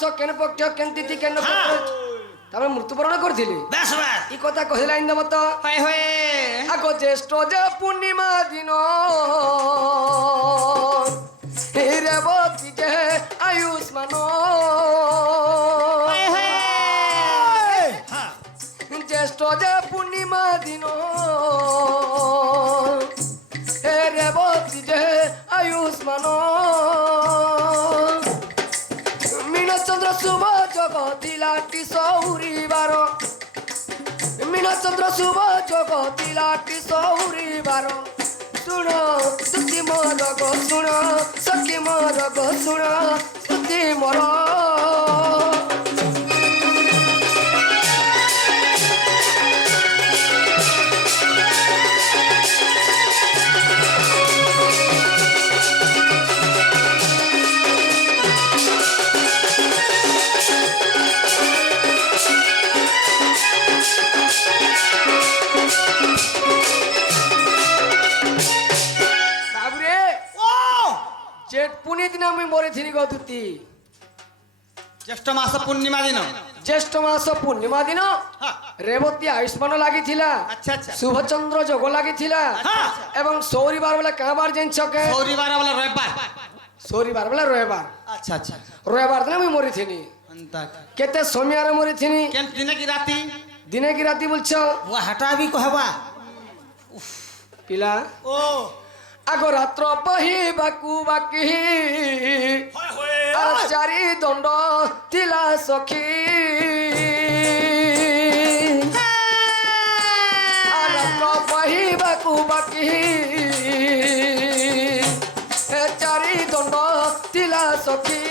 মাস কেন পক্ষ কেন তিথি কেন তারপরে মৃত্যুবরণ করছিলি এই কথা কহিলা ইন্দ্রমত আগ জ্যেষ্ঠ যে পূর্ণিমা দিন রেবতী যে আয়ুষ্মান জ্যেষ্ঠ যে পূর্ণিমা দিন রেবতী যে আয়ুষ্মান মীনচন্দ্র শুভ জগতিলাটি সৌরিবার মীনচন্দ্র শুভ জগতিলাটি সৌরিবার শুণ স্তুতি মোর গো শুণ সখী মোর গো শুণ স্তুতি মোর জ্যেষ্ঠ মাস পূর্ণিমা দিন জ্যেষ্ঠ মাস পূর্ণিমা দিন রেবতী আয়ুষ্মান লাগিছিলা শুভচন্দ্র যোগ লাগিছিলা এবং সৌরিবার বেলা কাবার জানিছ কে সৌরিবার বেলা রবিবার সৌরিবার বেলা রবিবার আচ্ছা আচ্ছা রবিবার দিন আমি মরিছিনি কেতে সময়ারে মরিছিনি দিনে কি রাতি দিনে কি রাতি বলছ ও হাঁটা বি কহবা পিলা ও আগ রাত্র পহিবাকু বাকি চারি দণ্ড তিলা সখী রাত্র পহিবাকু বাকি চারি দণ্ড তিলা সখী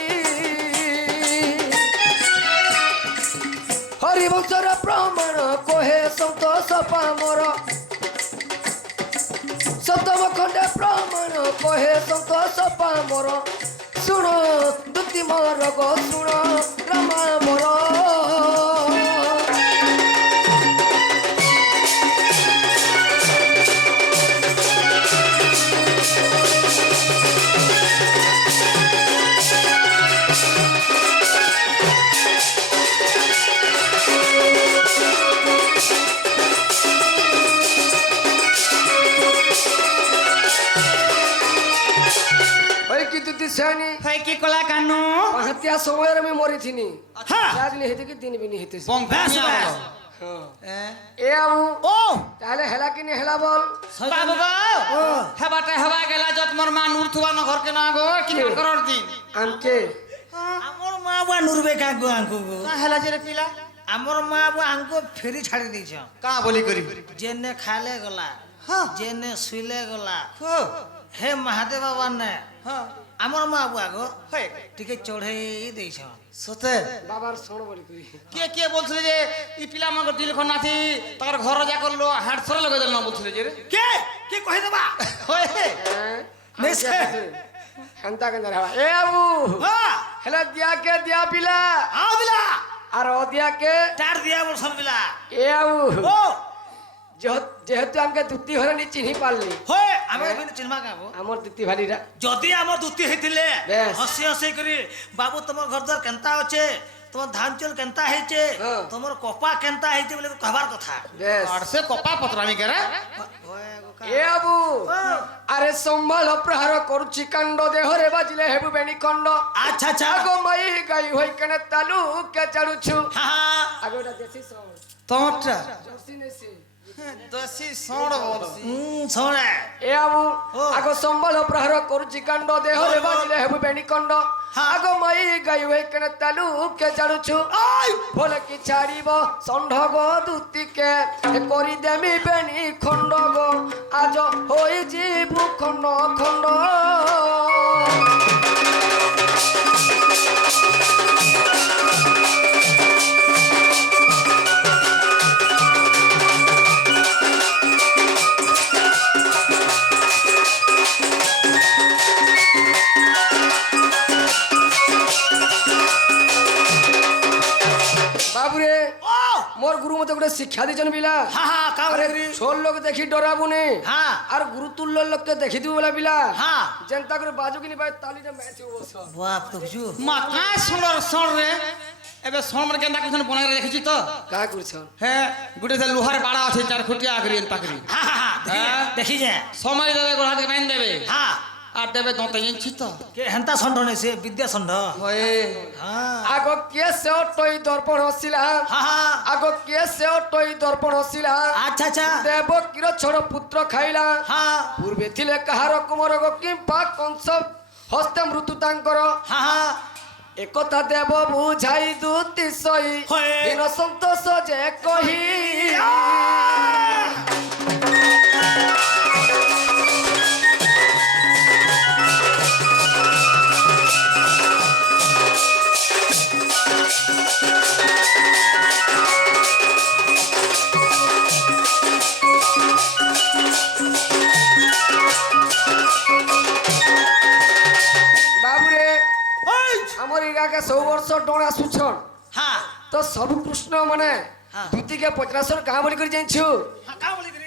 হরিবংশর প্রমাণ কহে সন্তোষ পামর সপ্তম খণ্ডে প্রমাণ কহে সন্তোষ পামর শুণ দুতি মোর গো শুণ রমা মোর কি কলা কানু হাতিয়া সময়ের আমি মরিছিনি দিন হেতে কি দিন বিনি হেতে এ আমু ও তাহলে হেলা কিনি হেলা বল বাবু গো হেবাতে হেবা গেলা যত মোর মা নুর থুবা ন ঘর কে না গো কি করর দিন আমকে আমার মা বুয়া নুরবে কা গো আঙ্কু গো না হেলা জেরে পিলা আমার মা বুয়া আঙ্কু ফেরি ছাড়ি দিছ কা বলি করি যেনে খালে গলা যেনে শুইলে গলা হে মহাদেব বাবা নে আমার মা বুয়া গো টিকে চড়াই দিছ সতে বাবার শোন বলি কই কে কে বলছিল যে ই পিলা মগ দিল খন নাথি তার ঘর যা করলো হাট সরে লগে দিল না বলছিল যে রে কে কে কই দেবা হয়ে নেছে হেন্তা কেন রে এ আবু হেলা দিয়া পিলা আবিলা আর দিয়া কে চার দিয়া বল সরবিলা এ আবু ও যেহেতু আমাকে দুতি ঘরে নি চিনি পারলি হয় আমি বিন চিনবা কাবো আমার দুতি ভালিরা যদি আমার দুতি হইতিলে হসি হসি করি বাবু তোমার ঘর দ্বার কেনতা আছে তোমার ধান চাউল কেনতা হইছে তোমার কপা কেনতা হইছে বলে কহবার কথা আর সে কপা পত্রামি করে এ আবু আরে সম্ভাল প্রহার করছি কাণ্ড দেহরে বাজিলে হেবু বেণী খণ্ড আচ্ছা আচ্ছা আগো মাই গাই হই কেনে তালু কে চাড়ুছু হ্যাঁ আগোটা দেশি সং তোমারটা জসি নেসি দশি সড় বলছি শোনে এ আবু আগো সম্ভাল প্রহার করছি কাণ্ড দেহরে বাজিলে হেবু বেণী খণ্ড আগো মাই গাই হই কেনে তালু কে চাড়ুছু বলে কি ছাড়িব ষণ্ড গো দুতিকে করি দেমি বেণী খণ্ড গো আজ হই জীবু খণ্ড খণ্ড মোর গুরু মতো গোটে শিক্ষা দিছেন পিলা হ্যাঁ হ্যাঁ কাম আরে করি ছোট লোক দেখি ডরাবুনি হ্যাঁ আর গুরুতুল্য লোককে দেখি দিবি বলে পিলা হ্যাঁ যেনতা করে বাজু কিনি পাই তালিটা ম্যাচ বস বাপ তো কিছু মা কাঁ শোনর শোন রে এবে শোন মানে কেনটা কিছু বনাই রেখেছি তো কা করছন হ্যাঁ গুটে যে লোহার বাড়া আছে 4 ফুটিয়া আগরি তাকরি হ্যাঁ হ্যাঁ হ্যাঁ। দেখি যে সময় দেবে গোড়া থেকে বাইন দেবে হ্যাঁ আর দেবে দতে ইঞ্চি তো কে হেন্তা ষণ্ড নেই সে বিদ্যা ষণ্ড হয়ে হ্যাঁ আগ কে সে অটই দর্পণ হসিলা হ্যাঁ হ্যাঁ আগ কে সে অটই দর্পণ হসিলা আচ্ছা আচ্ছা দেবকীর ছোট পুত্র খাইলা হ্যাঁ পূর্বে ଥିଲେ কাହାର কুমরগ কিম্পা কংস হস্তে মৃত্যু তাঙ্কর হ্যাঁ হ্যাঁ একথা দেব বুঝাই দুতি সই হয়ে। দিন সন্তোষ যে কহি বাবুরে আমার ইগাকে সব বর্ষ ডোড়া সুছন হ্যাঁ তো সব কৃষ্ণ মানে হ্যাঁ। দুতিকে পচরাসর কাঁ বলি করে জাইছু হ্যাঁ কাম বলি করি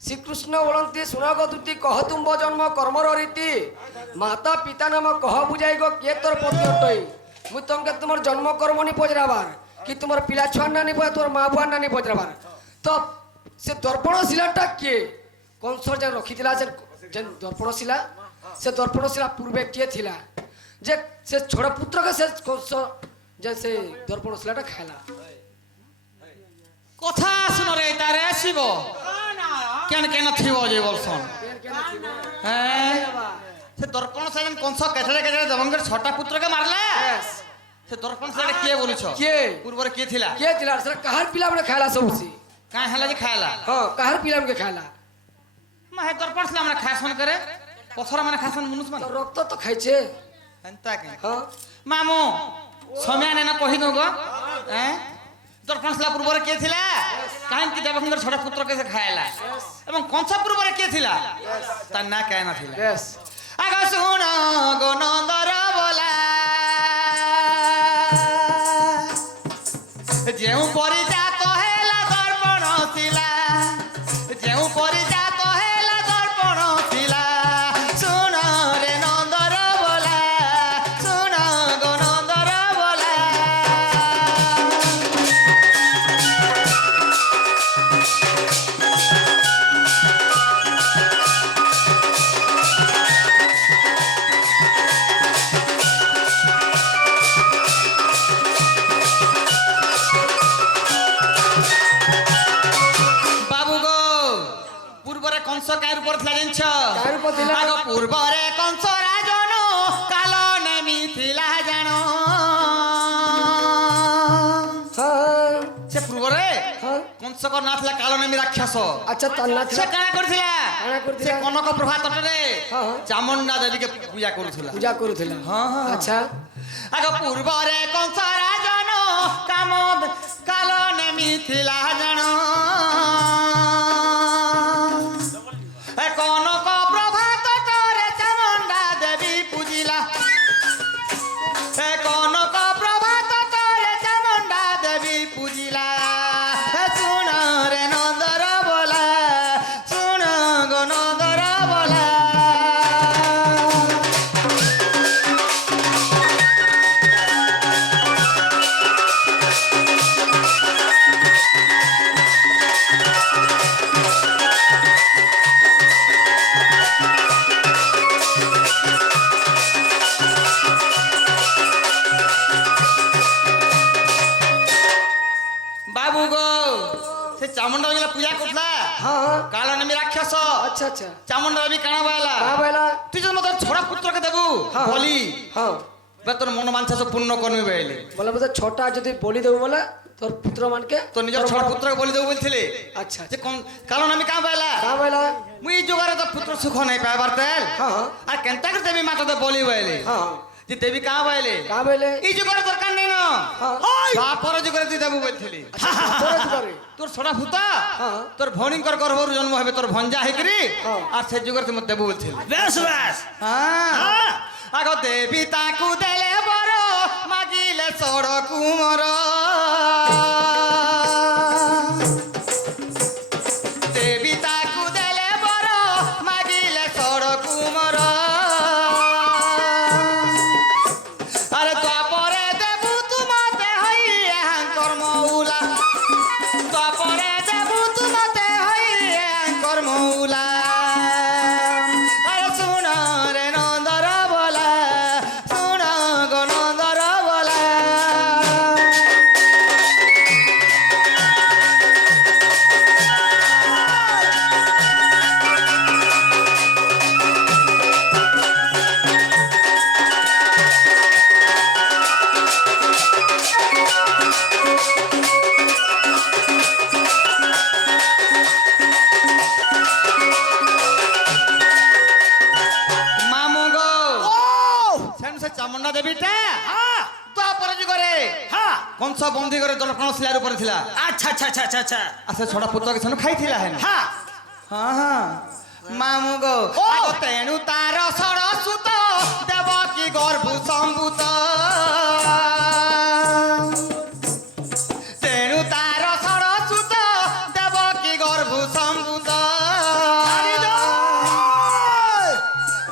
শ্রীকৃষ্ণ বলন্তি শুনগ দুতি কহ তুম্ব জন্ম কর্মর রীতি মাতা পিতা নাম কহ বুঝাই গো কে তোর পতি অটই মুই তোমাকে তোমার জন্ম কর্ম নি পচরাবার কি তোমার পিলা ছুয়ার নানি পয় তোর মা বুয়ার নানি পচরাবার তো সে দর্পণ শিলাটা কে কংসর যে রখিলা যে দর্পণ শিলা সে দর্পণ শিলা পূর্বে কে থিলা যে সে ছোট পুত্রকে সে কংস যে সে দর্পণ শিলাটা খাইলা কথা শুন রে তারে শিব কেন কেন থিব যে বলছন হ্যাঁ সে দর্পণ সাইন কংস কেথলে কেথলে দেবঙ্গের ছটা পুত্রকে মারলে Yes. সে দর্পণ সাইন কে বলিছ কে? পূর্বরে কে থিলা কে থিলা সেটা কাহার পিলা মানে খাইলা সবসি কাঁ হেলা যে খাইলা হ্যাঁ কাহার পিলা মানে খাইলা মা হে দর্পণ সাইন আমরা খাসন করে পথর মানে খাসন মুনুস মানে তো রক্ত তো খাইছে হেনতা কে হ্যাঁ মামু সময় নেনা কহি দো গো হ্যাঁ দর্পণ সাইন পূর্বরে কে থিলা কাহিন কি দেবঙ্গের ছটা পুত্রকে সে খাইলা এবং কংস পূর্বরে কে থিলা তার না কেন না থিলা বেশ আগ শুন গো নন্দর বলা যেউ পরিজাত হেলা দর্পণ শিলা যেউ পরিজাত হেলা দর্পণ শিলা শুন রে নন্দর বলা শুন গো নন্দর বলা বাবু গো পূর্বরে কংস কার উপর ଥିଲା জানিছ কার উপর ଥିଲା? আগ পূর্বরে কংস রাজন কাল নেমি ଥିଲା জান হ্যাঁ সে পূর্বরে হ্যাঁ কংসকর না ଥିଲା কাল নেমি রাক্ষস আচ্ছা তার না সে ଥିଲା কাଣା করছিলা কাଣା করଥିଲା? সে কনক প্রভা তটরে হ্যাঁ। চামুন্ডা দেবীকে পূজা করুছিলা পূজা করুଥିଲା হ্যাঁ, হ্যাঁ। আচ্ছা আগ পূর্বরে কংস রাজন কাম কাল নেমি ଥିଲା জান কনক প্রভাত তরে চামুন্ডা দেবী পূজিলা কনক প্রভাত তরে চামুন্ডা দেবী পূজিলা শুণ রে নন্দর বলা শুণ গো নন্দর বলা বাবু গো সে চামুন্ডা দেবী পূজা করলা হ্যাঁ হ্যাঁ কাল নেমি রাক্ষস আচ্ছা আচ্ছা চামুন্ডা দেবী কাଣା বাইলা কাঁ বইলা তুই যদি মতো ছড়া পুত্রকে দেবু হ্যাঁ বলি হ্যাঁ বা তোর মন মানসা সব পূর্ণ করবি বাইলে বলে বোধ ছটা যদি বলি দেবো বলে তোর পুত্র মানকে তোর নিজের ছড়া পুত্রকে বলি দেবু বলছিলি আচ্ছা যে কারণ আমি কাঁ বাইলা কাঁ বইলা মুই যুগরে তো পুত্র সুখ নাই পাইবার তেল হ্যাঁ হ্যাঁ আর কেনতা করে দেবী মাতা তো বলি বাইলে হ্যাঁ যে দেবী কাঁ বাইলে কাঁ বইলে এই যুগরে দরকার নেই না হ্যাঁ বাপর যুগরে তুই দেবু বলছিলি তোরা কি করে তোর ছড়া ভূতা হ্যাঁ। তোর ভৌণীঙ্কর গর্ভর জন্ম হবে তোর ভঞ্জা হেকরি হ্যাঁ। আর সে যুগরে তুমি দেবু বলছিলি বেশ বেশ হ্যাঁ আগ দেবী তাকু দেলে বড় মাগিলে সড় কুমর দেবীটা দ্বাপর যুগরে কংস বন্দী করে দর্পণ শিলার উপরে ଥିଲା আচ্ছা আচ্ছা আচ্ছা আচ্ছা আচ্ছা আর সে ছড়া পুত্রকে সেনু খাইଥିଲା হেন হ্যাঁ হ্যাঁ হ্যাঁ মামু গো আগো তেণু তার সরস্বত দেব কি গর্ভ সম্ভূত তেণু তার সরস্বত দেব কি গর্ভ সম্ভূত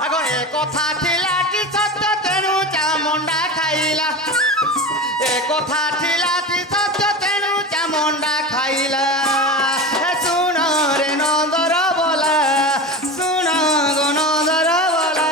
আগো এ কথা ଥିଲା কি সত্য তেণু চামুন্ডা খাইলা এ কথা ଥିଲା কি সত্য তেণু চামুন্ডা খাইলা শুন রে নন্দর বলা শুন গো নন্দর বলা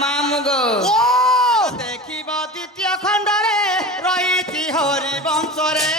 মামু গো দেখিব দ্বিতীয় খণ্ডরে রহিছি হরি বংশরে